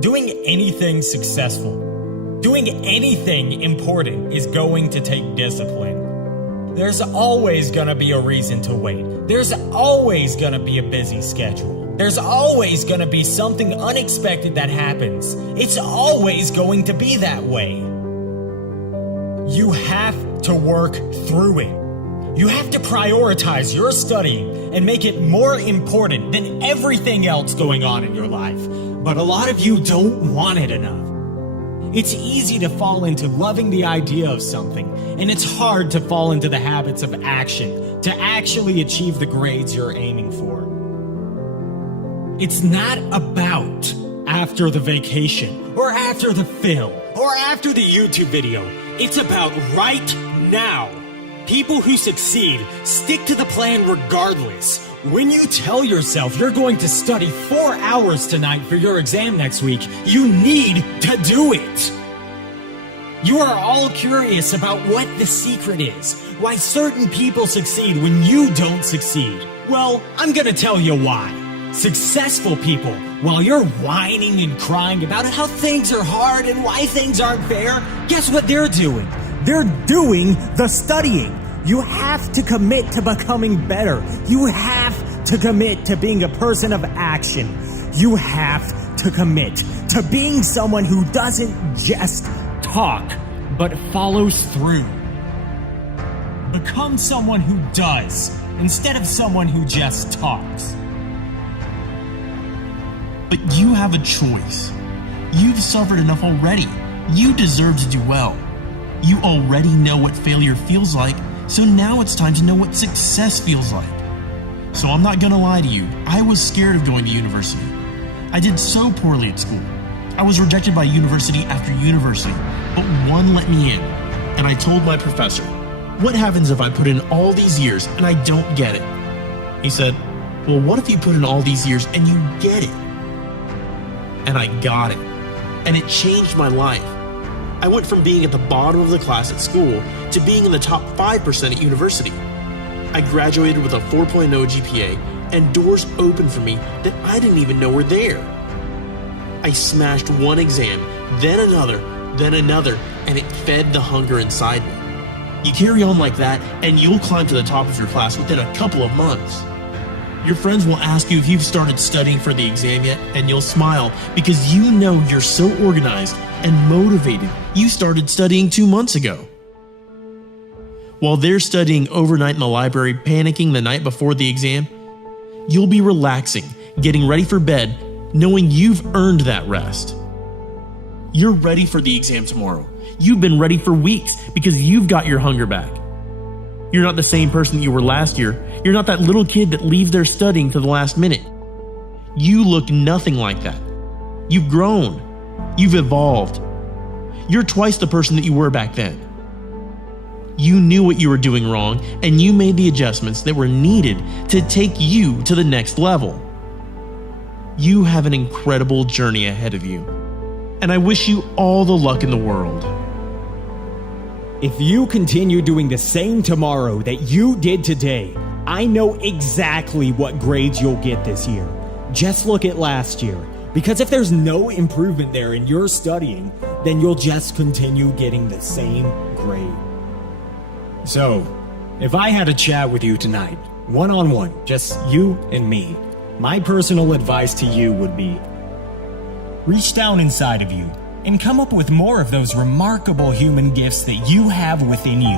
Doing anything successful, doing anything important is going to take discipline. There's always going to be a reason to wait. There's always going to be a busy schedule. There's always going to be something unexpected that happens. It's always going to be that way. You have to work through it. You have to prioritize your studying and make it more important than everything else going on in your life. But a lot of you don't want it enough. It's easy to fall into loving the idea of something, and it's hard to fall into the habits of action to actually achieve the grades you're aiming for. It's not about after the vacation, or after the film, or after the YouTube video. It's about right now. People who succeed stick to the plan regardless. When you tell yourself you're going to study 4 hours tonight for your exam next week, you need to do it. You are all curious about what the secret is, why certain people succeed when you don't succeed. Well, I'm gonna tell you why. Successful people, while you're whining and crying about how things are hard and why things aren't fair, guess what they're doing? They're doing the studying. You have to commit to becoming better. You have to commit to being a person of action. You have to commit to being someone who doesn't just talk, but follows through. Become someone who does, instead of someone who just talks. But you have a choice. You've suffered enough already. You deserve to do well. You already know what failure feels like, so now it's time to know what success feels like. So I'm not gonna lie to you, I was scared of going to university. I did so poorly at school. I was rejected by university after university, but one let me in. And I told my professor, what happens if I put in all these years and I don't get it? He said, well, what if you put in all these years and you get it? And I got it. And it changed my life. I went from being at the bottom of the class at school to being in the top 5% at university. I graduated with a 4.0 GPA, and doors opened for me that I didn't even know were there. I smashed one exam, then another, and it fed the hunger inside me. You carry on like that, and you'll climb to the top of your class within a couple of months. Your friends will ask you if you've started studying for the exam yet, and you'll smile because you know you're so organized and motivated. You started studying 2 months ago. While they're studying overnight in the library, panicking the night before the exam, you'll be relaxing, getting ready for bed, knowing you've earned that rest. You're ready for the exam tomorrow. You've been ready for weeks because you've got your hunger back. You're not the same person that you were last year. You're not that little kid that leaves their studying to the last minute. You look nothing like that. You've grown. You've evolved. You're twice the person that you were back then. You knew what you were doing wrong, and you made the adjustments that were needed to take you to the next level. You have an incredible journey ahead of you, and I wish you all the luck in the world. If you continue doing the same tomorrow that you did today, I know exactly what grades you'll get this year. Just look at last year. Because if there's no improvement there in your studying, then you'll just continue getting the same grade. So, if I had a chat with you tonight, one-on-one, just you and me, my personal advice to you would be, reach down inside of you and come up with more of those remarkable human gifts that you have within you.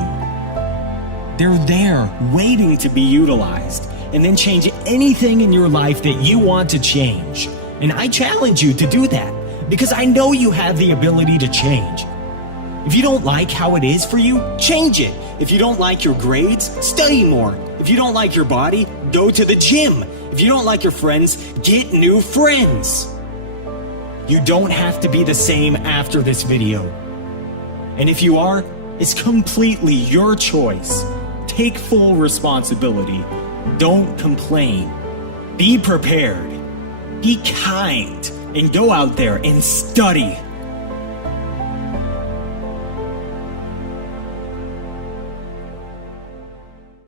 They're there, waiting to be utilized, and then change anything in your life that you want to change. And I challenge you to do that, because I know you have the ability to change. If you don't like how it is for you, change it. If you don't like your grades, study more. If you don't like your body, go to the gym. If you don't like your friends, get new friends. You don't have to be the same after this video. And if you are, it's completely your choice. Take full responsibility. Don't complain. Be prepared. Be kind. And go out there and study.